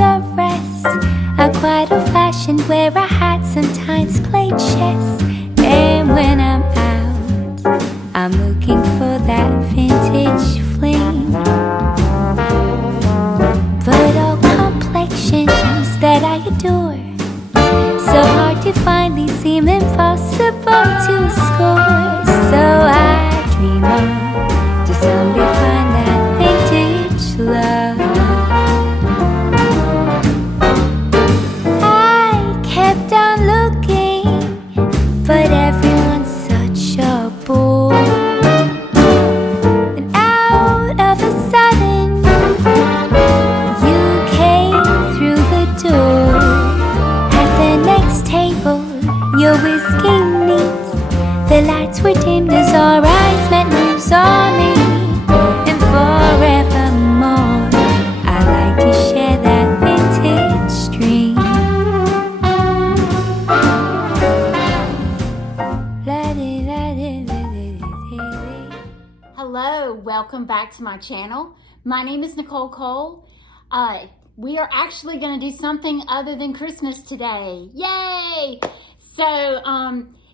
the rest. I'm quite old-fashioned, wear a hat, sometimes play chess. And when I'm out, I'm looking for that vintage fling. But all complexions that I adore, so hard to find, they seem impossible to score. So I dream on to someday find that vintage love. I kept on looking, but everyone's such a bore. And out of a sudden, you came through the door. At the next table, your whiskey neat, the lights were dimmed as our eyes met, moves on me. And forevermore, I like to share that vintage dream. Hello, welcome back to my channel. My name is Nicole Cole. We are actually going to do something other than Christmas today. Yay! So,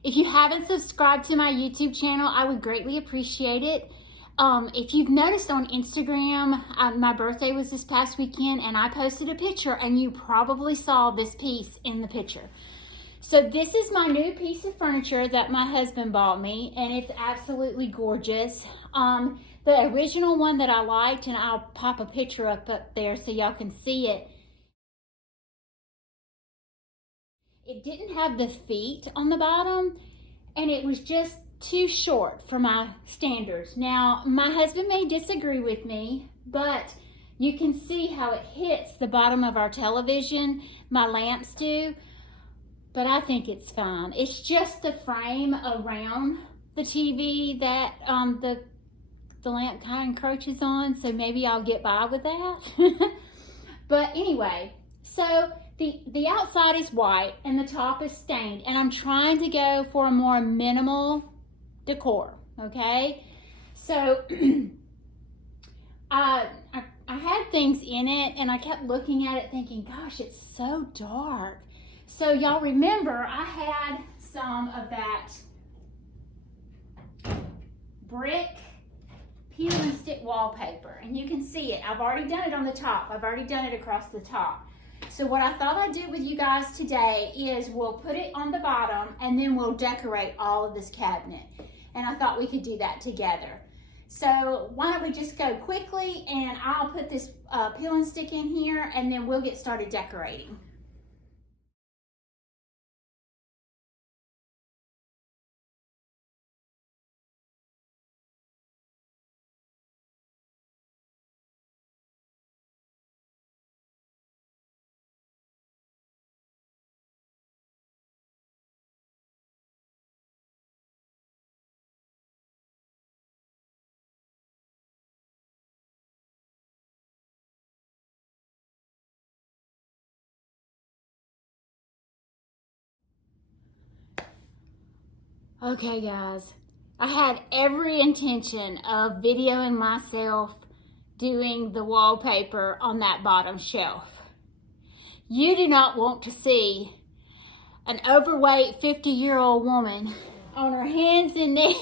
if you haven't subscribed to my YouTube channel, I would greatly appreciate it. If you've noticed on Instagram, my birthday was this past weekend and I posted a picture and you probably saw this piece in the picture. So this is my new piece of furniture that my husband bought me, and it's absolutely gorgeous. The original one that I liked, and I'll pop a picture up there so y'all can see it. It didn't have the feet on the bottom, and it was just too short for my standards. Now, my husband may disagree with me, but you can see how it hits the bottom of our television. My lamps do. But I think it's fine. It's just the frame around the TV that the lamp kind of encroaches on, so maybe I'll get by with that. But anyway, so the outside is white and the top is stained, and I'm trying to go for a more minimal decor, okay? So I had things in it and I kept looking at it thinking, gosh, it's so dark. So y'all remember I had some of that brick peel and stick wallpaper, and you can see it. I've already done it on the top. I've already done it across the top. So what I thought I'd do with you guys today is we'll put it on the bottom and then we'll decorate all of this cabinet. And I thought we could do that together. So why don't we just go quickly, and I'll put this peel and stick in here and then we'll get started decorating. Okay guys, I had every intention of videoing myself doing the wallpaper on that bottom shelf. You do not want to see an overweight 50-year-old woman on her hands and knees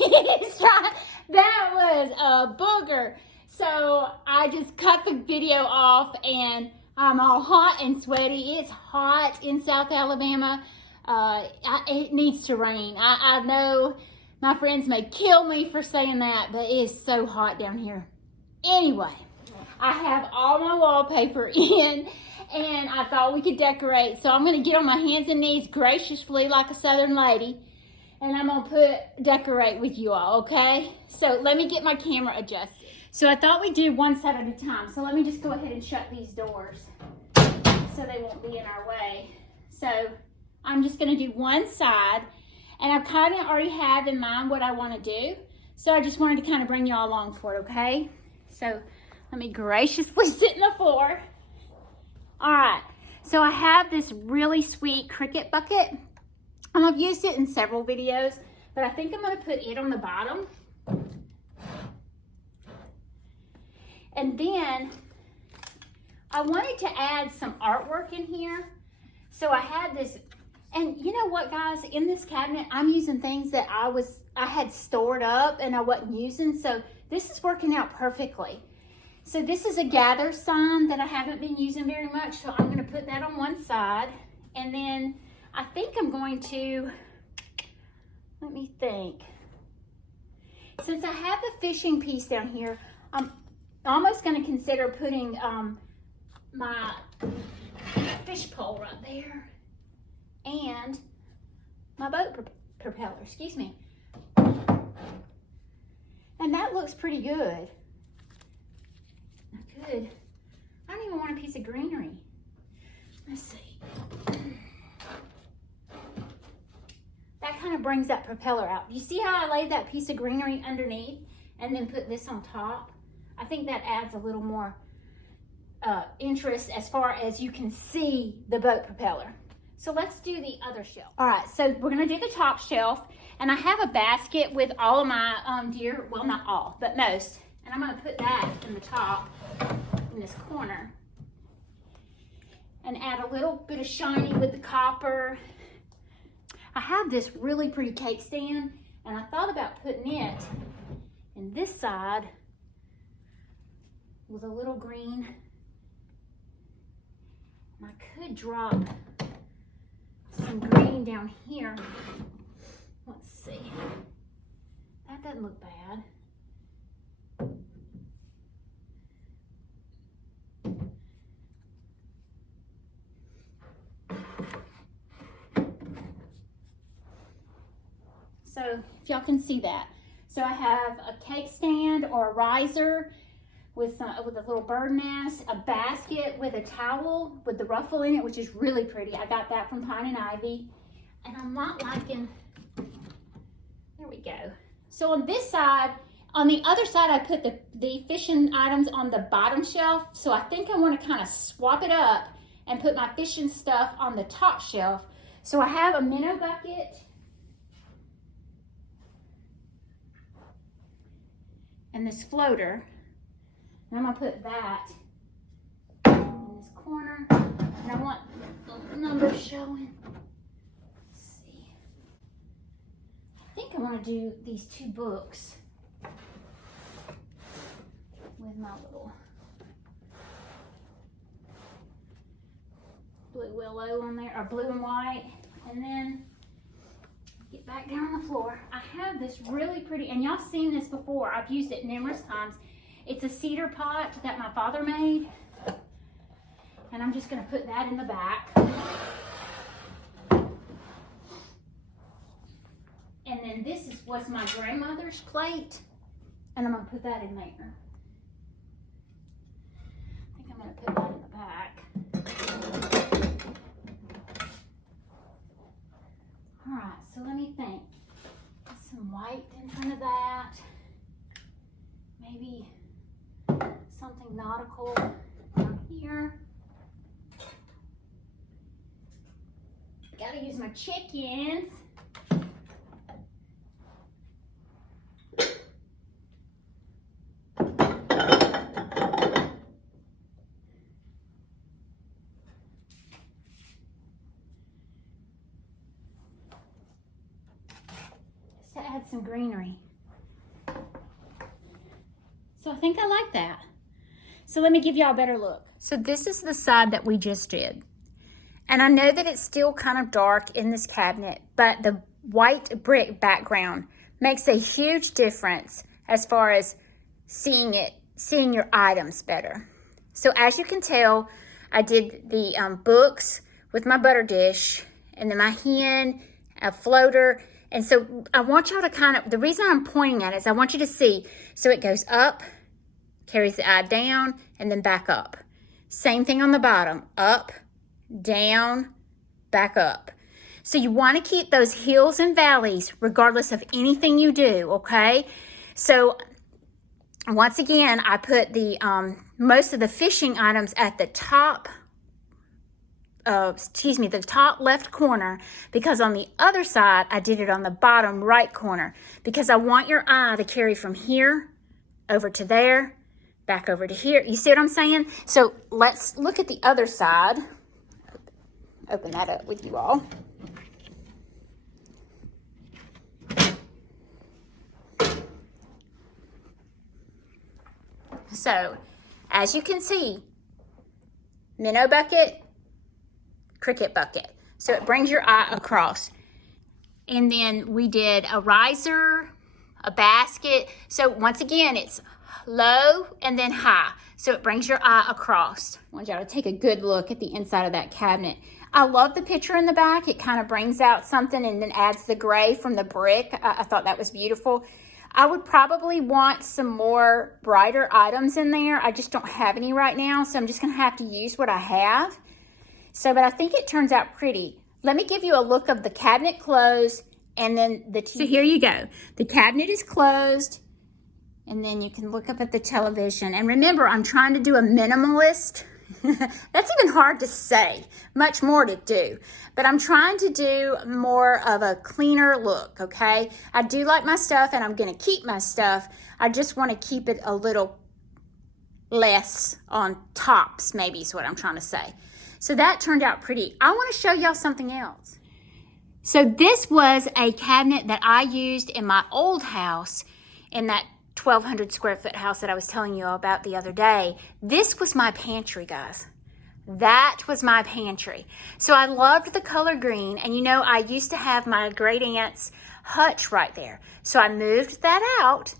trying. That was a booger. So I just cut the video off and I'm all hot and sweaty. It's hot in South Alabama. It needs to rain. I know my friends may kill me for saying that, but it is so hot down here. Anyway, I have all my wallpaper in and I thought we could decorate. So I'm going to get on my hands and knees graciously like a Southern lady, and I'm going to decorate with you all, okay? So let me get my camera adjusted. So I thought we'd do one side at a time. So let me just go ahead and shut these doors so they won't be in our way. So I'm just going to do one side, and I kind of already have in mind what I want to do. So I just wanted to kind of bring you all along for it, okay? So let me graciously sit in the floor. All right, so I have this really sweet Cricut bucket. I've used it in several videos, but I think I'm going to put it on the bottom. And then I wanted to add some artwork in here. So I had this, and you know what, guys, in this cabinet, I'm using things that I had stored up and I wasn't using. So this is working out perfectly. So this is a gather sign that I haven't been using very much. So I'm going to put that on one side. And then I think I'm going to, let me think. Since I have the fishing piece down here, I'm almost going to consider putting my fish pole right there and my boat propeller, excuse me. And that looks pretty good. Good. I don't even want a piece of greenery. Let's see. That kind of brings that propeller out. You see how I laid that piece of greenery underneath and then put this on top? I think that adds a little more interest as far as you can see the boat propeller. So let's do the other shelf. All right, so we're gonna do the top shelf, and I have a basket with all of my deer, well, not all, but most, and I'm gonna put that in the top, in this corner, and add a little bit of shiny with the copper. I have this really pretty cake stand, and I thought about putting it in this side with a little green. And I could drop some green down here. Let's see. That doesn't look bad. So if y'all can see that. So I have a cake stand or a riser with a little bird nest, a basket with a towel with the ruffle in it, which is really pretty. I got that from Pine and Ivy. And I'm not liking, there we go. So on this side, on the other side, I put the fishing items on the bottom shelf. So I think I want to kind of swap it up and put my fishing stuff on the top shelf. So I have a minnow bucket and this floater. And I'm gonna put that in this corner. And I want the numbers showing. Let's see. I think I want to do these two books with my little blue willow on there, or blue and white. And then get back down on the floor. I have this really pretty, and y'all seen this before. I've used it numerous times. It's a cedar pot that my father made. And I'm just gonna put that in the back. And then this was my grandmother's plate. And I'm gonna put that in there. I think I'm gonna put that in the back. All right, so let me think. Put some white in front of that. Maybe something nautical down here. Gotta use my chickens. Just to add some greenery. So I think I like that. So let me give y'all a better look. So this is the side that we just did. And I know that it's still kind of dark in this cabinet, but the white brick background makes a huge difference as far as seeing your items better. So as you can tell, I did the books with my butter dish, and then my hen, a floater. And so I want y'all to kind of, the reason I'm pointing at it is I want you to see, so it goes up, carries the eye down, and then back up. Same thing on the bottom, up, down, back up. So you want to keep those hills and valleys regardless of anything you do, okay? So once again, I put the most of the fishing items at the top, the top left corner, because on the other side, I did it on the bottom right corner, because I want your eye to carry from here over to there, back over to here. You see what I'm saying? So let's look at the other side. Open that up with you all. So, as you can see, minnow bucket, cricket bucket. So it brings your eye across. And then we did a riser, a basket. So once again, it's low and then high. So it brings your eye across. I want y'all to take a good look at the inside of that cabinet. I love the picture in the back. It kind of brings out something and then adds the gray from the brick. I thought that was beautiful. I would probably want some more brighter items in there. I just don't have any right now, so I'm just gonna have to use what I have. So, but I think it turns out pretty. Let me give you a look of the cabinet closed and then the TV. So here you go. The cabinet is closed and then you can look up at the television. And remember, I'm trying to do a minimalist. That's even hard to say, much more to do. But I'm trying to do more of a cleaner look, okay? I do like my stuff and I'm gonna keep my stuff. I just wanna keep it a little less on tops, maybe is what I'm trying to say. So that turned out pretty. I wanna show y'all something else. So this was a cabinet that I used in my old house, in that 1,200 square foot house that I was telling you about the other day. This was my pantry, guys. That was my pantry. So I loved the color green, and you know, I used to have my great aunt's hutch right there. So I moved that out,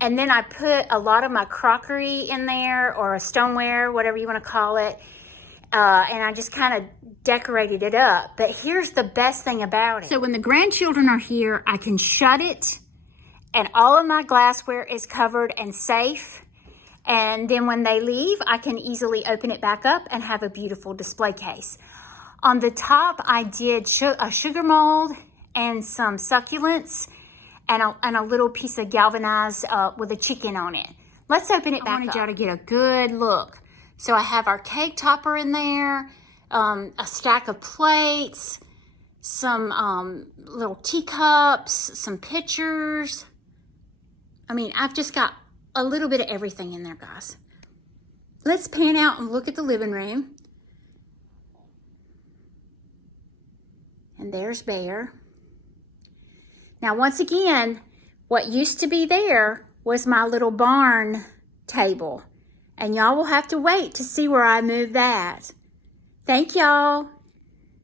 and then I put a lot of my crockery in there, or a stoneware, whatever you want to call it, and I just kind of decorated it up. But here's the best thing about it. So when the grandchildren are here, I can shut it, and all of my glassware is covered and safe. And then when they leave, I can easily open it back up and have a beautiful display case. On the top, I did a sugar mold and some succulents and a little piece of galvanized with a chicken on it. Let's open it back up. I wanted y'all to get a good look. So I have our cake topper in there, a stack of plates, some little teacups, some pitchers. I mean, I've just got a little bit of everything in there, guys. Let's pan out and look at the living room. And there's Bear. Now, once again, what used to be there was my little barn table. And y'all will have to wait to see where I move that. Thank y'all.